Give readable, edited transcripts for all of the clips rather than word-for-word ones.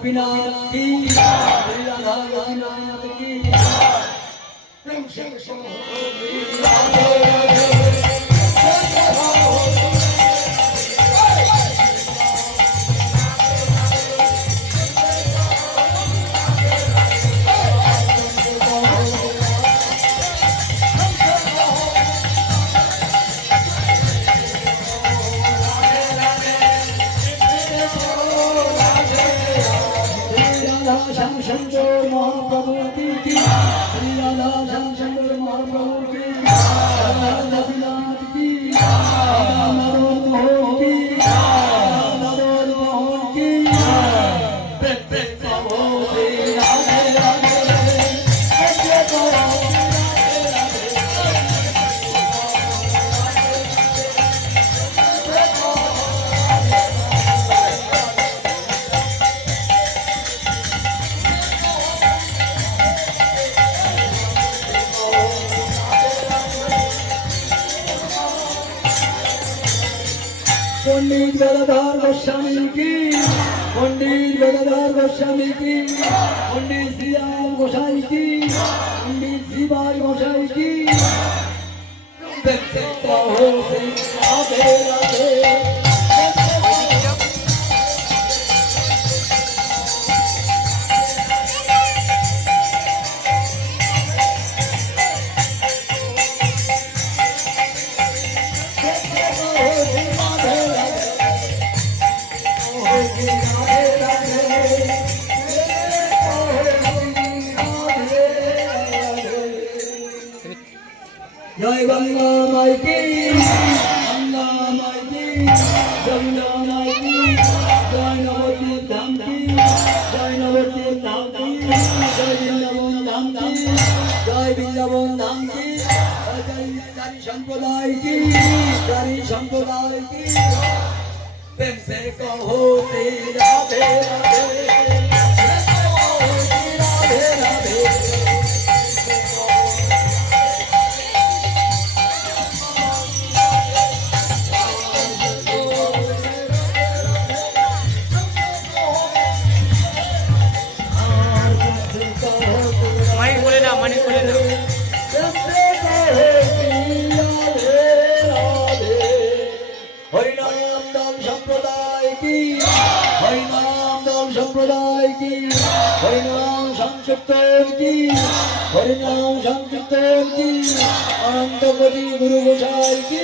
गोपीनाथ की राधा गोपीनाथ की शंकर महाप्रभु की राधा शंकर महाप्रभु की राधा गोपीनाथ की राधा मदन मोहन की मदन मोहन की पंडित गदाधर गोस्वामी की पंडित गदाधर गोस्वामी की पंडित श्रीराम गोसाई की पंडित शिवाज गोसाई की राधे राधे जय गंगा माई की गंगा माई की गंगा माई की जय नवती धाम की जय नवती धाम की जय वृंदावन धाम की जय वृंदावन धाम की चारी संप्रदाय की चारी संप्रदाय की प्रेम से कहो राधे राधे राधे राधे हरिनाम संकीर्तन की हरिनाम संकीर्तन की अनंत कोटि गुरु गोसाई की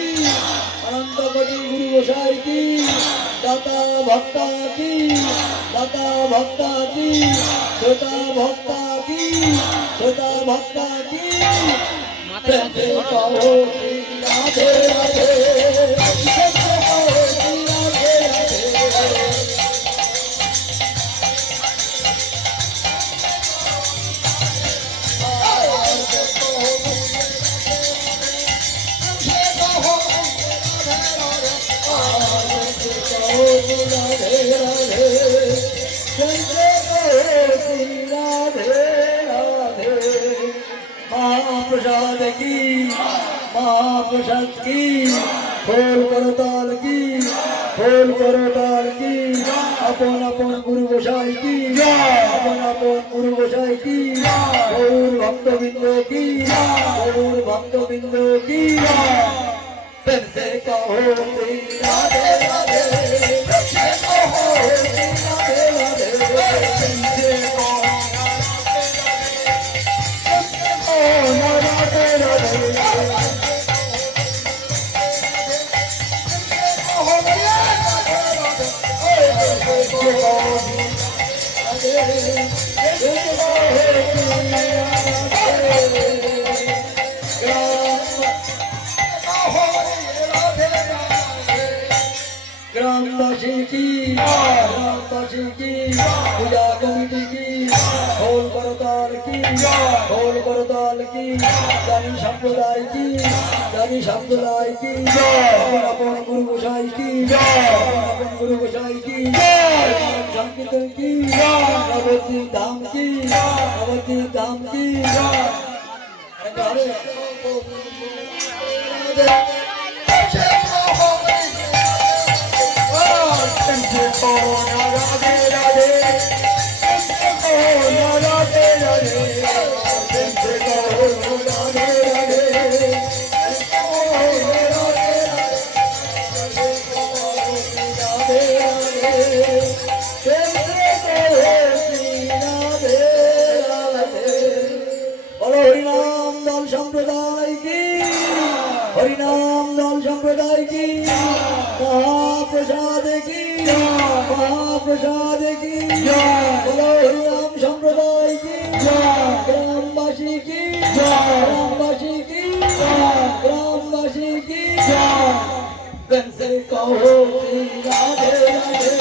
अनंत कोटि गुरु गोसाई की दाता भक्ता की दाता भक्ता की श्रोता भक्ता की श्रोता भक्ता की राधे राधे महाप्रसाद की महाप्रसाद की खोल करो ताल की खोल करो ताल की अपन अपन गुरु गोसाई की अपन अपन गुरु गोसाई की गौर भक्त बिंदु की गौर भक्त बिंदु की फिर से कहो राधे राधे फिर से कहो राधे राधे গ্রামবাসী কি গ্রামবাসী কি পূজা কমিটি কি খোল করতাল কি খোল করতাল কি জানি সম্প্রদায় কি জানি সম্প্রদায় কি আপন আপন গুরু গোসাই কি আপন আপন গুরু গোসাই কি সংকীর্তন কি নবদ্বীপ ধাম কি নবদ্বীপ ধাম কি হরিনাম দল সম্প্রদায় কি হরিনাম দল সম্প্রদায় কি মহাপ্রসাদ কি মহাপ্রসাদ কি বলো হরিনাম সম্প্রদায় কি গ্রামবাসী কি গ্রামবাসী কি গ্রামবাসী কি কहो श्री राधे राधे